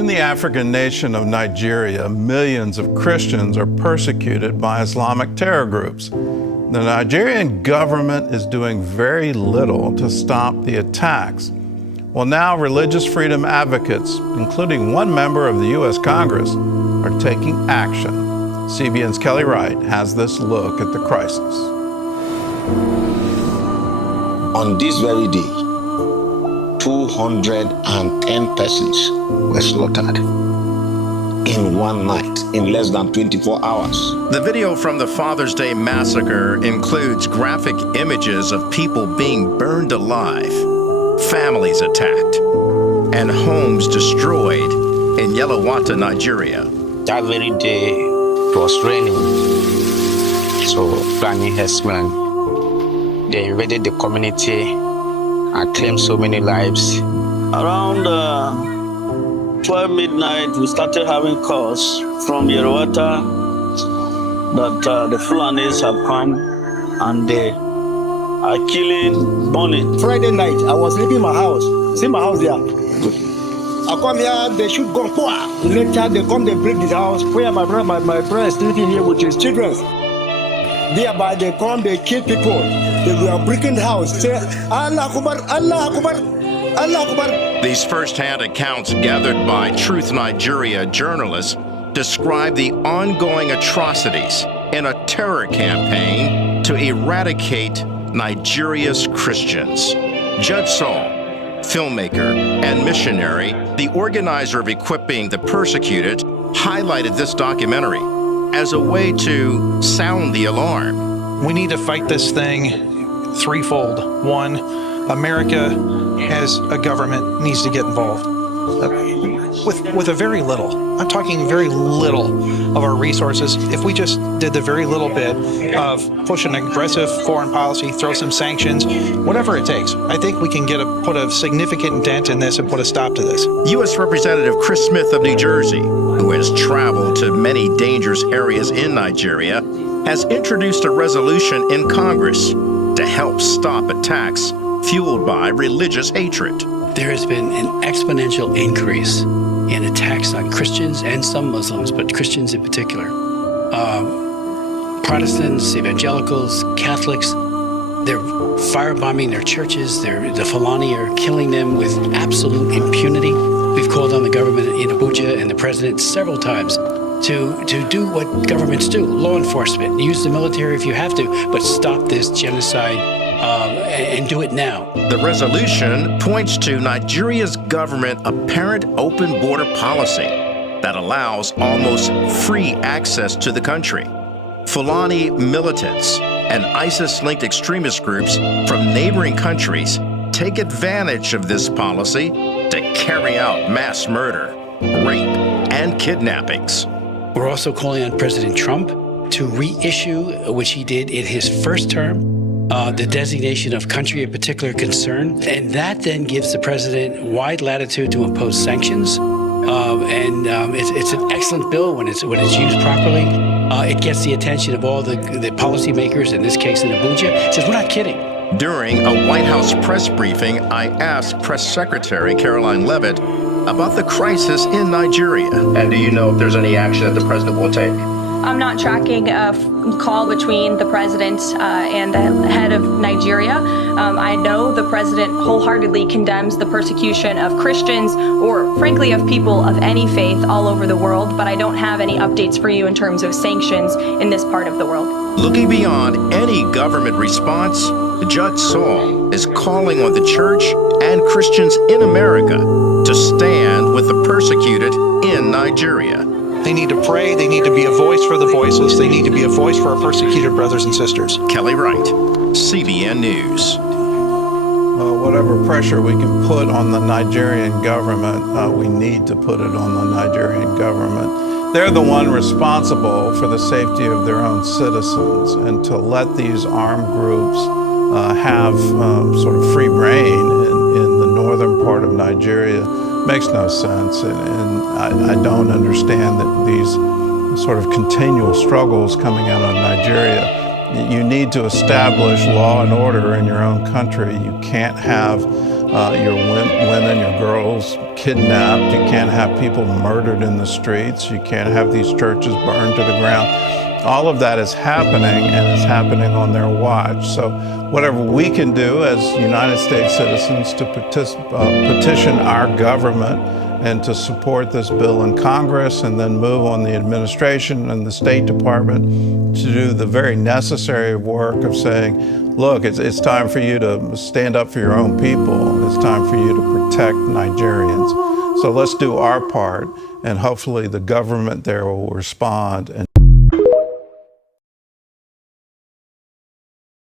In the African nation of Nigeria, millions of Christians are persecuted by Islamic terror groups. The Nigerian government is doing very little to stop the attacks. Well, now religious freedom advocates, including one member of the U.S. Congress, are taking action. CBN's Kelly Wright has this look at the crisis. On this very day, 210 persons were slaughtered in one night, in less than 24 hours. The video from the Father's Day massacre includes graphic images of people being burned alive, families attacked, and homes destroyed in Yelawata, Nigeria. That very day, it was raining, so Fulani herdsmen, they invaded the community and claimed so many lives. Around 12 midnight, we started having calls from Yelawata that the Fulanis have come and they are killing, burning. Friday night, I was leaving my house. See my house there. I come here, they shoot gun. Later, they come, they break this house. Where my brother is living here with his children. Thereby, they come, they kill people. They were breaking the house. Say, Allah Akbar, Allah Akbar, Allah Akbar. These first-hand accounts gathered by Truth Nigeria journalists describe the ongoing atrocities in a terror campaign to eradicate Nigeria's Christians. Judd Saul, filmmaker and missionary, the organizer of Equipping the Persecuted, highlighted this documentary as a way to sound the alarm. We need to fight this thing threefold. One, America as a government needs to get involved with a very little. I'm talking very little of our resources. If we just did the very little bit of push an aggressive foreign policy, throw some sanctions, whatever it takes, I think we can put a significant dent in this and put a stop to this. U.S. Representative Chris Smith of New Jersey, who has traveled to many dangerous areas in Nigeria, has introduced a resolution in Congress to help stop attacks fueled by religious hatred. There has been an exponential increase in attacks on Christians and some Muslims, but Christians in particular. Protestants, evangelicals, Catholics, they're firebombing their churches. The Fulani are killing them with absolute impunity. We've called on the government in Abuja and the president several times to do what governments do, law enforcement, use the military if you have to, but stop this genocide and do it now. The resolution points to Nigeria's government's apparent open border policy that allows almost free access to the country. Fulani militants and ISIS-linked extremist groups from neighboring countries take advantage of this policy to carry out mass murder, rape, and kidnappings. We're also calling on President Trump to reissue, which he did in his first term, the designation of country of particular concern. And that then gives the president wide latitude to impose sanctions. It's an excellent bill when it's used properly. It gets the attention of all the policymakers, in this case in Abuja. It says, we're not kidding. During a White House press briefing, I asked Press Secretary Caroline Leavitt about the crisis in Nigeria. And do you know if there's any action that the president will take? I'm not tracking a call between the president and the head of Nigeria. I know the president wholeheartedly condemns the persecution of Christians or, frankly, of people of any faith all over the world, but I don't have any updates for you in terms of sanctions in this part of the world. Looking beyond any government response, Judd Saul is calling on the church and Christians in America to stand with the persecuted in Nigeria. They need to pray. They need to be a voice for the voiceless. They need to be a voice for our persecuted brothers and sisters. Kelly Wright, CBN News. Whatever pressure we can put on the Nigerian government, we need to put it on the Nigerian government. They're the one responsible for the safety of their own citizens, and to let these armed groups have sort of free rein in the northern part of Nigeria makes no sense, and I don't understand that these sort of continual struggles coming out of Nigeria. You need to establish law and order in your own country. You can't have your women, your girls kidnapped. You can't have people murdered in the streets. You can't have these churches burned to the ground. All of that is happening, and it's happening on their watch. So whatever we can do as United States citizens to petition our government and to support this bill in Congress, and then move on the administration and the State Department to do the very necessary work of saying, look, it's time for you to stand up for your own people. It's time for you to protect Nigerians. So let's do our part, and hopefully the government there will respond. And